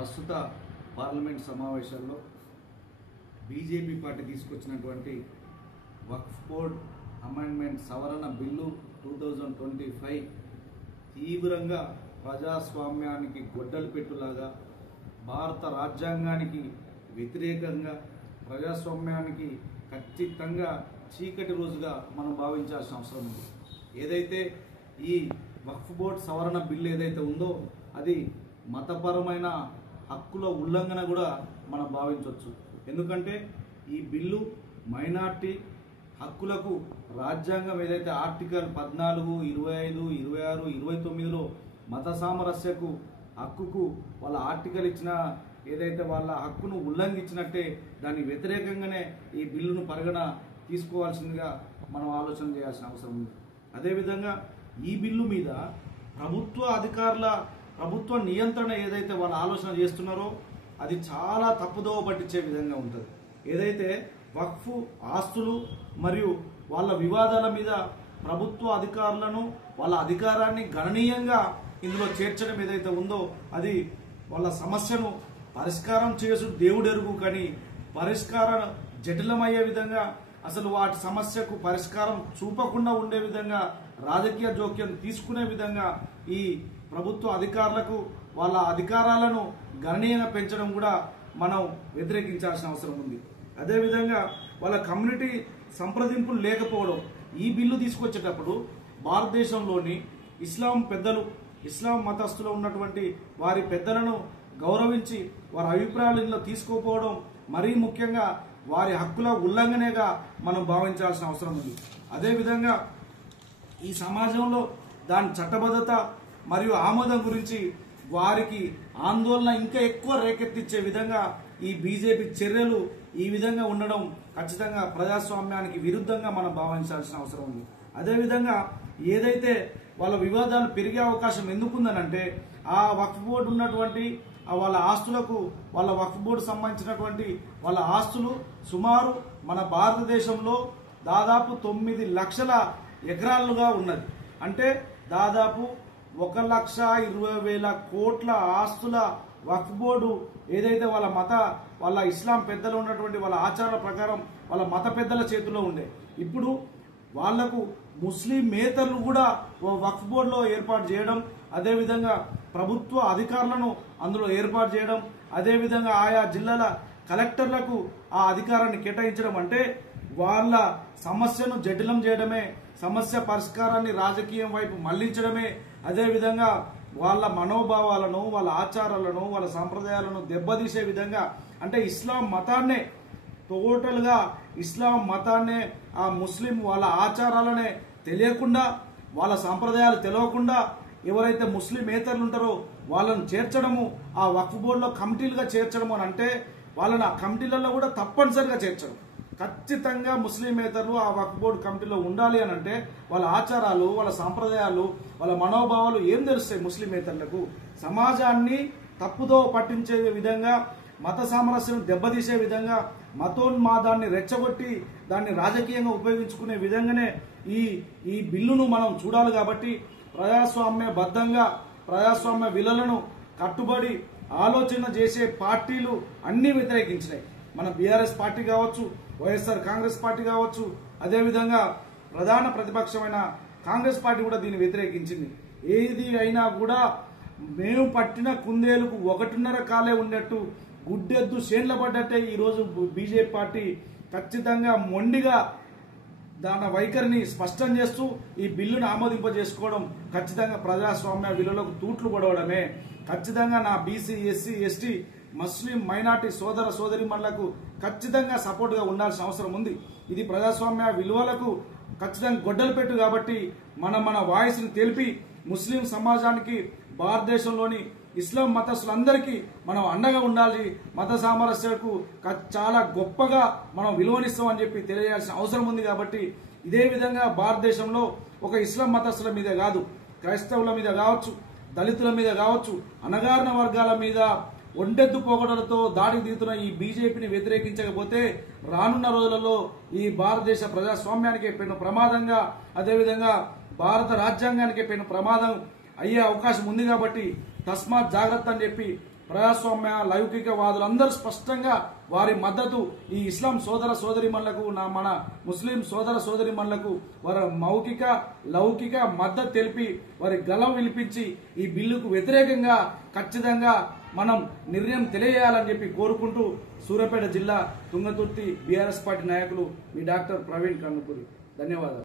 ప్రస్తుత పార్లమెంట్ సమావేశాల్లో BJP party తీసుకొచ్చినటువంటి వక్ఫ్ బోర్డ్ అమెండ్మెంట్ సవరణ బిల్లు 2025 తీవ్రంగా ప్రజాస్వామ్యానికి గొడ్డలు పెట్టులాగా, భారత రాజ్యాంగానికి వ్యతిరేకంగా, ప్రజాస్వామ్యానికి ఖచ్చితంగా చీకటి రోజుగా మనం భావించాల్సిన అవసరం ఉంది. ఏదైతే ఈ వక్ఫ్ బోర్డ్ సవరణ బిల్లు ఏదైతే ఉందో అది మతపరమైన హక్కుల ఉల్లంఘన కూడా మనం భావించవచ్చు. ఎందుకంటే ఈ బిల్లు మైనార్టీ హక్కులకు రాజ్యాంగం ఏదైతే ఆర్టికల్ 14, 25, 26, 29లో మత సామరస్యకు హక్కుకు వాళ్ళ ఆర్టికల్ ఇచ్చిన ఏదైతే వాళ్ళ హక్కును ఉల్లంఘించినట్టే దానికి వ్యతిరేకంగానే ఈ బిల్లును పరిగణ తీసుకోవాల్సిందిగా మనం ఆలోచన చేయాల్సిన అవసరం ఉంది. అదేవిధంగా ఈ బిల్లు మీద ప్రభుత్వ నియంత్రణ ఏదైతే వాళ్ళు ఆలోచన చేస్తున్నారో అది చాలా తప్పుదోవ పట్టించే విధంగా ఉంటుంది. ఏదైతే వక్ఫ్ ఆస్తులు మరియు వాళ్ళ వివాదాల మీద ప్రభుత్వ అధికారులను వాళ్ళ అధికారాన్ని గణనీయంగా ఇందులో చేర్చడం ఏదైతే ఉందో అది వాళ్ళ సమస్యను పరిష్కారం చేసు దేవుడెరుగు, కానీ పరిష్కారం జటిలమయ్యే విధంగా, అసలు వాటి సమస్యకు పరిష్కారం చూపకుండా ఉండే విధంగా, రాజకీయ జోక్యం తీసుకునే విధంగా ఈ ప్రభుత్వ అధికారులకు వాళ్ళ అధికారాలను గణనీయంగా పెంచడం కూడా మనం వ్యతిరేకించాల్సిన అవసరం ఉంది. అదేవిధంగా వాళ్ళ కమ్యూనిటీ సంప్రదింపులు లేకపోవడం, ఈ బిల్లు తీసుకొచ్చేటప్పుడు భారతదేశంలోని ఇస్లాం పెద్దలు, ఇస్లాం మతస్థులో ఉన్నటువంటి వారి పెద్దలను గౌరవించి వారి అభిప్రాయాలు ఇందులో తీసుకోకపోవడం మరీ ముఖ్యంగా వారి హక్కుల ఉల్లంఘనగా మనం భావించాల్సిన అవసరం ఉంది. అదేవిధంగా ఈ సమాజంలో దాని చట్టబద్ధత మరియు ఆమోదం గురించి వారికి ఆందోళన ఇంకా ఎక్కువ రేకెత్తించే విధంగా ఈ బీజేపీ చర్యలు ఈ విధంగా ఉండడం ఖచ్చితంగా ప్రజాస్వామ్యానికి విరుద్ధంగా మనం భావించాల్సిన అవసరం ఉంది. అదేవిధంగా ఏదైతే వాళ్ళ వివాదాలు పెరిగే అవకాశం ఎందుకుందనంటే ఆ వక్ఫ్ బోర్డు ఉన్నటువంటి వాళ్ళ ఆస్తులకు, వాళ్ళ వక్ఫ్ బోర్డు సంబంధించినటువంటి వాళ్ళ ఆస్తులు సుమారు మన భారతదేశంలో దాదాపు 9 లక్షల ఎకరాలుగా ఉన్నది. అంటే దాదాపు 1,20,000 కోట్ల ఆస్తుల వక్ఫ్ బోర్డు ఏదైతే వాళ్ళ ఇస్లాం పెద్దలు ఉన్నటువంటి వాళ్ళ ఆచారాల ప్రకారం వాళ్ళ మత పెద్దల చేతుల్లో ఉండే, ఇప్పుడు వాళ్లకు ముస్లిమేతరులు కూడా వక్ఫ్ బోర్డులో ఏర్పాటు చేయడం, అదేవిధంగా ప్రభుత్వ అధికారులను అందులో ఏర్పాటు చేయడం, అదేవిధంగా ఆయా జిల్లాల కలెక్టర్లకు ఆ అధికారాన్ని కేటాయించడం అంటే వాళ్ళ సమస్యను జటిలం చేయడమే, సమస్య పరిష్కారాన్ని రాజకీయం వైపు మళ్లించడమే, అదేవిధంగా వాళ్ళ మనోభావాలను, వాళ్ళ ఆచారాలను, వాళ్ళ సంప్రదాయాలను దెబ్బతీసే విధంగా, అంటే ఇస్లాం మతాన్నే టోటల్గా ఇస్లాం మతాన్నే ఆ ముస్లిం వాళ్ళ ఆచారాలనే తెలియకుండా, వాళ్ళ సంప్రదాయాలు తెలియకుండా ఎవరైతే ముస్లిమేతరులు ఉంటారో వాళ్ళను చేర్చడము, ఆ వక్ఫ్ బోర్డులో కమిటీలుగా చేర్చడము అని అంటే వాళ్ళని ఆ కమిటీలలో కూడా తప్పనిసరిగా చేర్చడం. ఖచ్చితంగా ముస్లిమేతరులు ఆ వక్ఫ్ బోర్డు కమిటీలో ఉండాలి అని అంటే వాళ్ళ ఆచారాలు, వాళ్ళ సంప్రదాయాలు, వాళ్ళ మనోభావాలు ఏం తెలుస్తాయి ముస్లిమేతరులకు? సమాజాన్ని తప్పుదో పట్టించే విధంగా, మత సామరస్యం దెబ్బతీసే విధంగా, మతోన్మాదాన్ని రెచ్చగొట్టి దాన్ని రాజకీయంగా ఉపయోగించుకునే విధంగానే ఈ బిల్లును మనం చూడాలి. కాబట్టి ప్రజాస్వామ్యబద్ధంగా ప్రజాస్వామ్య విలువలను కట్టుబడి ఆలోచన చేసే పార్టీలు అన్ని వ్యతిరేకించినాయి. మన బీఆర్ఎస్ పార్టీ కావచ్చు, వైఎస్ఆర్ కాంగ్రెస్ పార్టీ కావచ్చు, అదేవిధంగా ప్రధాన ప్రతిపక్షమైన కాంగ్రెస్ పార్టీ కూడా దీన్ని వ్యతిరేకించింది. ఏది అయినా కూడా మేము పట్టిన కుందేలుకు 1.5 కాలే ఉన్నట్టు, గుడ్డెద్దు చేన్ల పడ్డట్టే ఈరోజు బీజేపీ పార్టీ ఖచ్చితంగా మొండిగా దాని వైఖరిని స్పష్టం చేస్తూ ఈ బిల్లును ఆమోదింపజేసుకోవడం ఖచ్చితంగా ప్రజాస్వామ్య విలువలకు తూట్లు పడవడమే. ఖచ్చితంగా నా బీసీ, ఎస్సీ, ఎస్టీ, ముస్లిం మైనార్టీ సోదర సోదరిమణులకు ఖచ్చితంగా సపోర్ట్గా ఉండాల్సిన అవసరం ఉంది. ఇది ప్రజాస్వామ్య విలువలకు ఖచ్చితంగా గొడ్డలు పెట్టు. కాబట్టి మన వాయిస్ని తెలిపి ముస్లిం సమాజానికి, భారతదేశంలోని ఇస్లాం మతస్థులందరికీ మనం అండగా ఉండాలి. మత సామరస్యకు చాలా గొప్పగా మనం విలువనిస్తామని చెప్పి తెలియాల్సిన అవసరం ఉంది. కాబట్టి ఇదే విధంగా భారతదేశంలో ఒక ఇస్లాం మతస్థుల మీద కాదు, క్రైస్తవుల మీద కావచ్చు, దళితుల మీద కావచ్చు, అణగారిన వర్గాల మీద ఒంటెద్దు పోగొడలతో దాడికి దిగుతున్న ఈ బీజేపీని వ్యతిరేకించకపోతే రానున్న రోజులలో ఈ భారతదేశ ప్రజాస్వామ్యానికి పెను ప్రమాదంగా, అదేవిధంగా భారత రాజ్యాంగానికి పెను ప్రమాదం అయ్యే అవకాశం ఉంది. కాబట్టి తస్మాత్ జాగ్రత్త అని చెప్పి ప్రజాస్వామ్య లౌకికవాదులందరూ స్పష్టంగా వారి మద్దతు ఈ ఇస్లాం సోదర సోదరిమణులకు మన ముస్లిం సోదర సోదరిమణులకు వారి లౌకిక మద్దతు తెలిపి వారి గలం విలిపించి ఈ బిల్లుకు వ్యతిరేకంగా ఖచ్చితంగా మనం నిర్ణయం తెలియజేయాలని చెప్పి కోరుకుంటూ సూర్యాపేట జిల్లా తుంగతుర్తి బీఆర్ఎస్ పార్టీ నాయకులు మీ డాక్టర్ ప్రవీణ్ కన్నుపూరి. ధన్యవాదాలు.